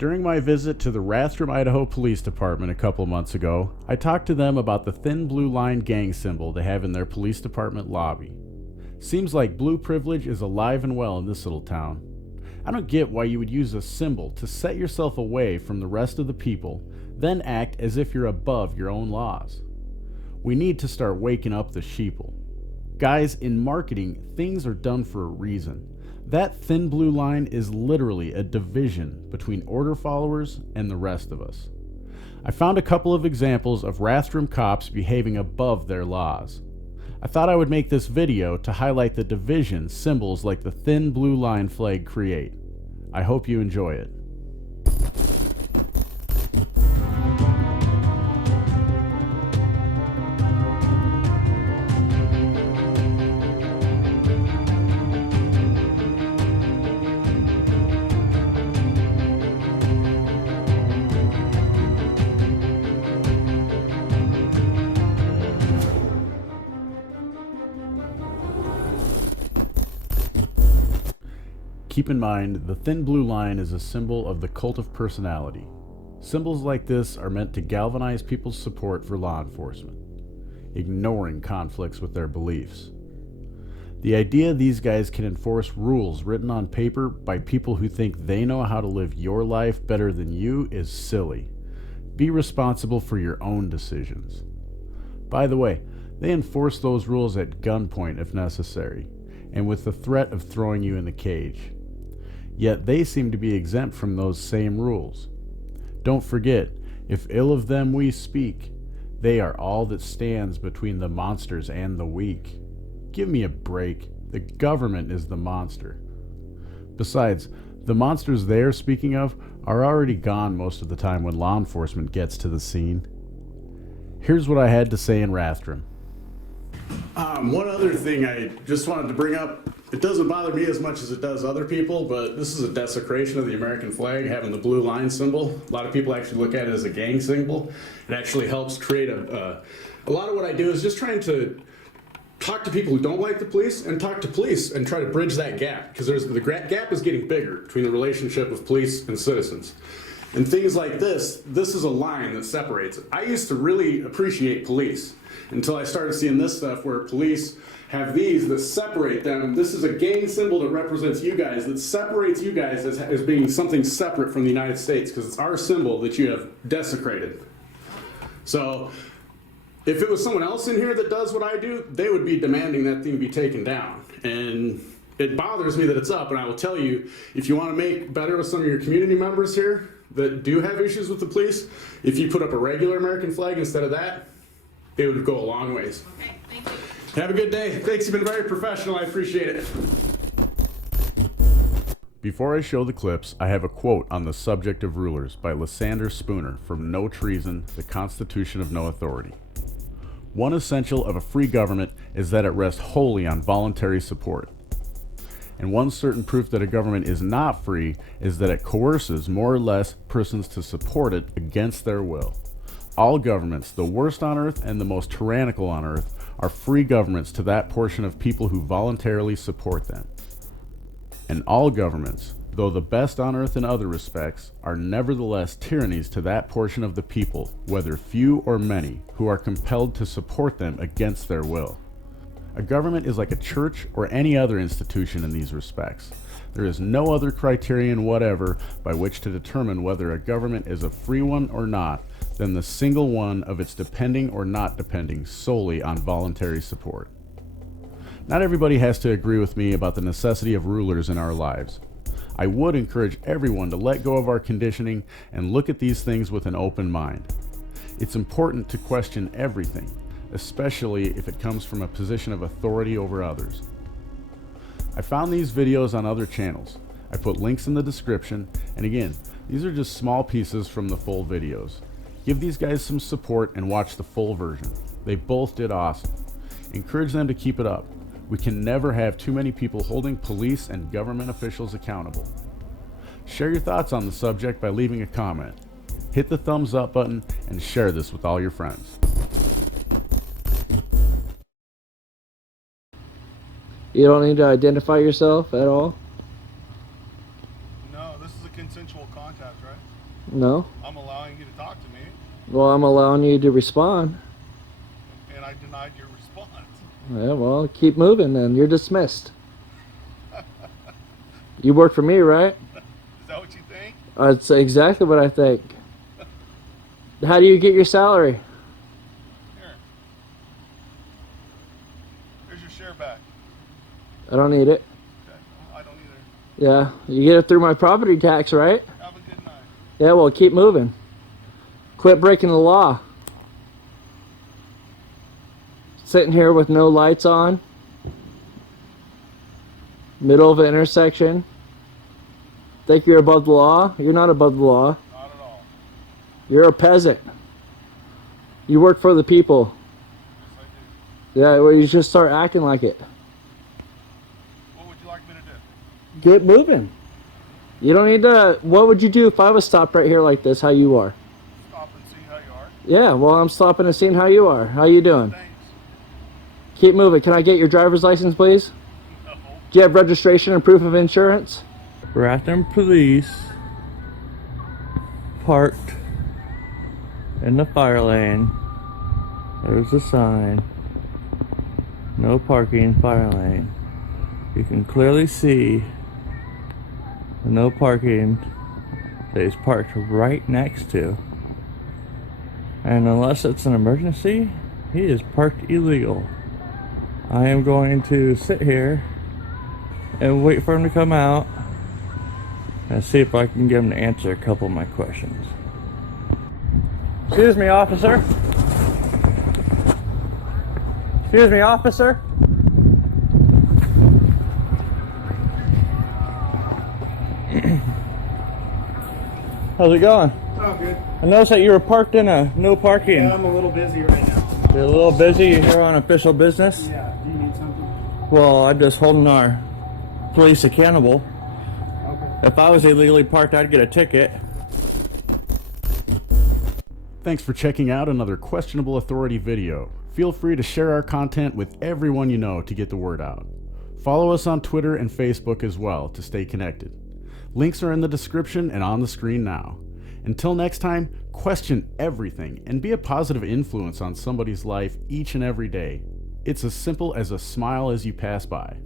During my visit to the Rathdrum, Idaho Police Department a couple months ago, I talked to them about the thin blue line gang symbol they have in their police department lobby. Seems like blue privilege is alive and well in this little town. I don't get why you would use a symbol to set yourself away from the rest of the people, then act as if you're above your own laws. We need to start waking up the sheeple. Guys, in marketing, things are done for a reason. That thin blue line is literally a division between order followers and the rest of us. I found a couple of examples of Rathdrum cops behaving above their laws. I thought I would make this video to highlight the division symbols like the thin blue line flag create. I hope you enjoy it. Keep in mind, the thin blue line is a symbol of the cult of personality. Symbols like this are meant to galvanize people's support for law enforcement, ignoring conflicts with their beliefs. The idea these guys can enforce rules written on paper by people who think they know how to live your life better than you is silly. Be responsible for your own decisions. By the way, they enforce those rules at gunpoint if necessary, and with the threat of throwing you in the cage. Yet they seem to be exempt from those same rules. Don't forget, if ill of them we speak, they are all that stands between the monsters and the weak. Give me a break. The government is the monster. Besides, the monsters they're speaking of are already gone most of the time when law enforcement gets to the scene. Here's what I had to say in Rathdrum. One other thing I just wanted to bring up, it doesn't bother me as much as it does other people, but this is a desecration of the American flag, having the blue line symbol. A lot of people actually look at it as a gang symbol. It actually helps create a lot of what I do is just trying to talk to people who don't like the police and talk to police and try to bridge that gap, because the gap is getting bigger between the relationship of police and citizens. And things like this is a line that separates it. I used to really appreciate police until I started seeing this stuff where police have these that separate them. This is a gang symbol that represents you guys, that separates you guys as being something separate from the United States, because it's our symbol that you have desecrated. So if it was someone else in here that does what I do, they would be demanding that thing be taken down. And it bothers me that it's up, and I will tell you, if you want to make better with some of your community members here that do have issues with the police, if you put up a regular American flag instead of that, it would go a long ways. Okay, thank you. Have a good day. Thanks, you've been very professional. I appreciate it. Before I show the clips, I have a quote on the subject of rulers by Lysander Spooner from No Treason, the Constitution of No Authority. One essential of a free government is that it rests wholly on voluntary support. And one certain proof that a government is not free is that it coerces more or less persons to support it against their will. All governments, the worst on earth and the most tyrannical on earth, are free governments to that portion of people who voluntarily support them. And all governments, though the best on earth in other respects, are nevertheless tyrannies to that portion of the people, whether few or many, who are compelled to support them against their will. A government is like a church or any other institution in these respects. There is no other criterion whatever by which to determine whether a government is a free one or not than the single one of its depending or not depending solely on voluntary support. Not everybody has to agree with me about the necessity of rulers in our lives. I would encourage everyone to let go of our conditioning and look at these things with an open mind. It's important to question everything, especially if it comes from a position of authority over others. I found these videos on other channels. I put links in the description, and again, these are just small pieces from the full videos. Give these guys some support and watch the full version. They both did awesome. Encourage them to keep it up. We can never have too many people holding police and government officials accountable. Share your thoughts on the subject by leaving a comment. Hit the thumbs up button and share this with all your friends. You don't need to identify yourself at all? No, this is a consensual contact, right? No. I'm allowing you to talk to me, Well, I'm allowing you to respond. and I denied your response. Yeah, well, keep moving then. You're dismissed. You work for me, right? Is that what you think? That's exactly what I think. How do you get your salary? Here. Here's your share back. I don't need it. Okay. Well, I don't either. Yeah, you get it through my property tax, right? Have a good night. Yeah, well, keep moving. Quit breaking the law. Sitting here with no lights on. Middle of an intersection. Think you're above the law? You're not above the law. Not at all. You're a peasant. You work for the people. Yes, I do. Yeah, well, you just start acting like it. What would you like me to do? Get moving. You don't need to. What would you do if I was stopped right here like this, how you are? Stop and see how you are. Yeah, well, I'm stopping and seeing how you are. How you doing? Thanks. Keep moving. Can I get your driver's license, please? No. Do you have registration and proof of insurance? Rathdrum police parked in the fire lane. There's a sign. No parking, fire lane. You can clearly see the no parking that he's parked right next to. And unless it's an emergency, he is parked illegal. I am going to sit here and wait for him to come out and see if I can get him to answer a couple of my questions. Excuse me, officer. Excuse me, officer. How's it going? Oh, good. I noticed that you were parked in a no parking. Yeah, I'm a little busy right now. You're a little busy. You're here on official business. Yeah, do you need something? Well, I'm just holding our police accountable. Okay. If I was illegally parked, I'd get a ticket. Thanks for checking out another Questionable Authority video. Feel free to share our content with everyone you know to get the word out. Follow us on Twitter and Facebook as well to stay connected. Links are in the description and on the screen now. Until next time, question everything and be a positive influence on somebody's life each and every day. It's as simple as a smile as you pass by.